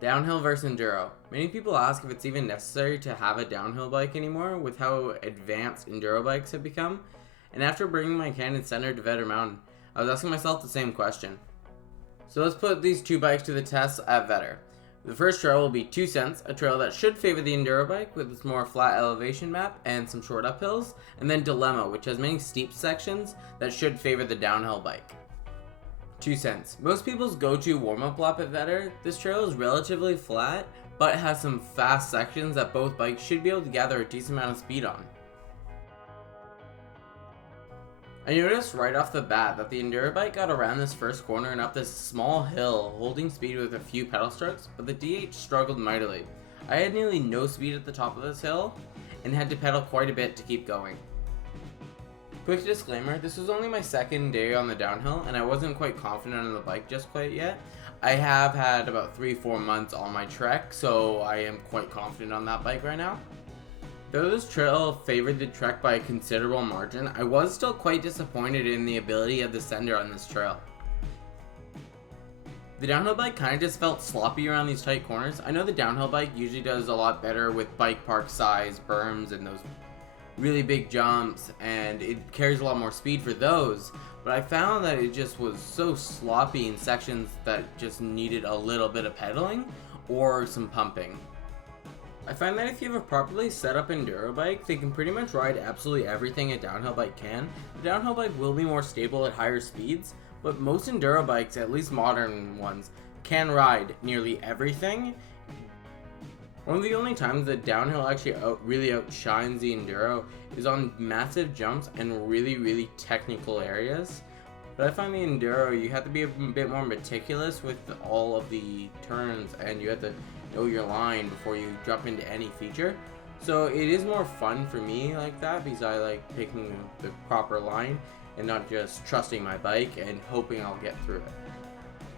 Downhill versus Enduro. Many people ask if it's even necessary to have a downhill bike anymore with how advanced Enduro bikes have become. And after bringing my Canyon Center to Vetter Mountain, I was asking myself the same question. So let's put these two bikes to the test at Vetter. The first trail will be 2 cents, a trail that should favor the Enduro bike with its more flat elevation map and some short uphills, and then Dilemma, which has many steep sections that should favor the downhill bike. 2 cents. Most people's go-to warm-up lap at Vetter. This trail is relatively flat, but has some fast sections that both bikes should be able to gather a decent amount of speed on. I noticed right off the bat that the Enduro bike got around this first corner and up this small hill, holding speed with a few pedal strokes, but the DH struggled mightily. I had nearly no speed at the top of this hill, and had to pedal quite a bit to keep going. Quick disclaimer, this was only my second day on the downhill, and I wasn't quite confident on the bike just quite yet. I have had about 3-4 months on my trek, so I am quite confident on that bike right now. Though this trail favored the trek by a considerable margin, I was still quite disappointed in the ability of the sender on this trail. The downhill bike kind of just felt sloppy around these tight corners. I know the downhill bike usually does a lot better with bike park size berms and those really big jumps, and it carries a lot more speed for those, but I found that it just was so sloppy in sections that just needed a little bit of pedaling or some pumping. I find that if you have a properly set up Enduro bike, they can pretty much ride absolutely everything a downhill bike can. The downhill bike will be more stable at higher speeds, but most Enduro bikes, at least modern ones, can ride nearly everything. One of the only times that downhill actually really outshines the Enduro is on massive jumps and really technical areas. But I find the Enduro, you have to be a bit more meticulous with all of the turns, and you have to know your line before you jump into any feature. So it is more fun for me like that, because I like picking the proper line and not just trusting my bike and hoping I'll get through it.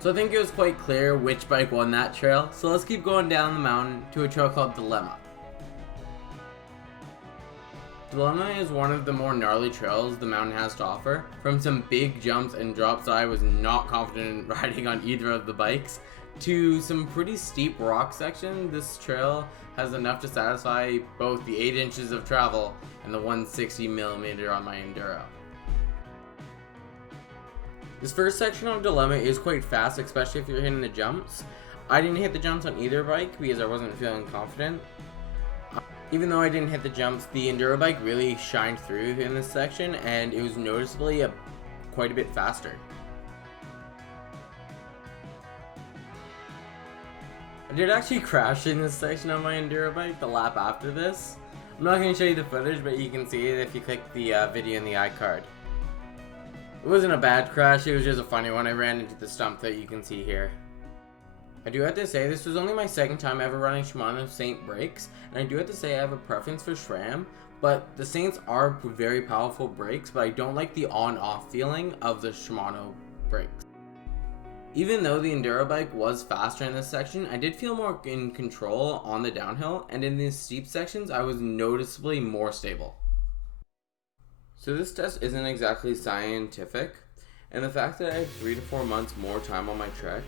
So I think it was quite clear which bike won that trail. So let's keep going down the mountain to a trail called Dilemma. Dilemma is one of the more gnarly trails the mountain has to offer. From some big jumps and drops that I was not confident in riding on either of the bikes, to some pretty steep rock section, this trail has enough to satisfy both the 8 inches of travel and the 160mm on my Enduro. This first section of Dilemma is quite fast, especially if you're hitting the jumps. I didn't hit the jumps on either bike because I wasn't feeling confident. Even though I didn't hit the jumps, the Enduro bike really shined through in this section, and it was noticeably quite a bit faster. I did actually crash in this section on my Enduro bike the lap after this. I'm not going to show you the footage, but you can see it if you click the video in the iCard. It wasn't a bad crash, it was just a funny one. I ran into the stump that you can see here. I do have to say, this was only my second time ever running Shimano Saint brakes, and I do have to say I have a preference for SRAM, but the Saints are very powerful brakes, but I don't like the on-off feeling of the Shimano brakes. Even though the Enduro bike was faster in this section, I did feel more in control on the downhill, and in these steep sections I was noticeably more stable. So this test isn't exactly scientific, and the fact that I had 3 to 4 months more time on my trek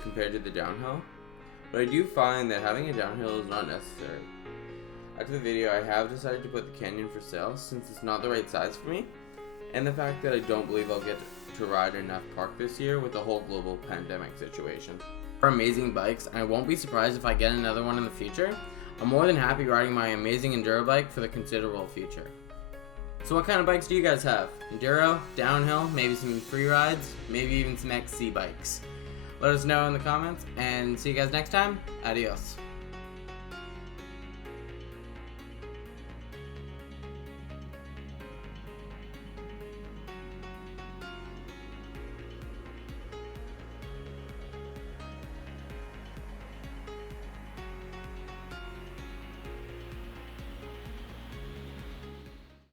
compared to the downhill, but I do find that having a downhill is not necessary. After the video, I have decided to put the Canyon for sale since it's not the right size for me, and the fact that I don't believe I'll get to ride enough park this year with the whole global pandemic situation. They're amazing bikes, and I won't be surprised if I get another one in the future. I'm more than happy riding my amazing Enduro bike for the considerable future. So what kind of bikes do you guys have? Enduro, downhill, maybe some free rides, maybe even some XC bikes? Let us know in the comments, and see you guys next time. Adios.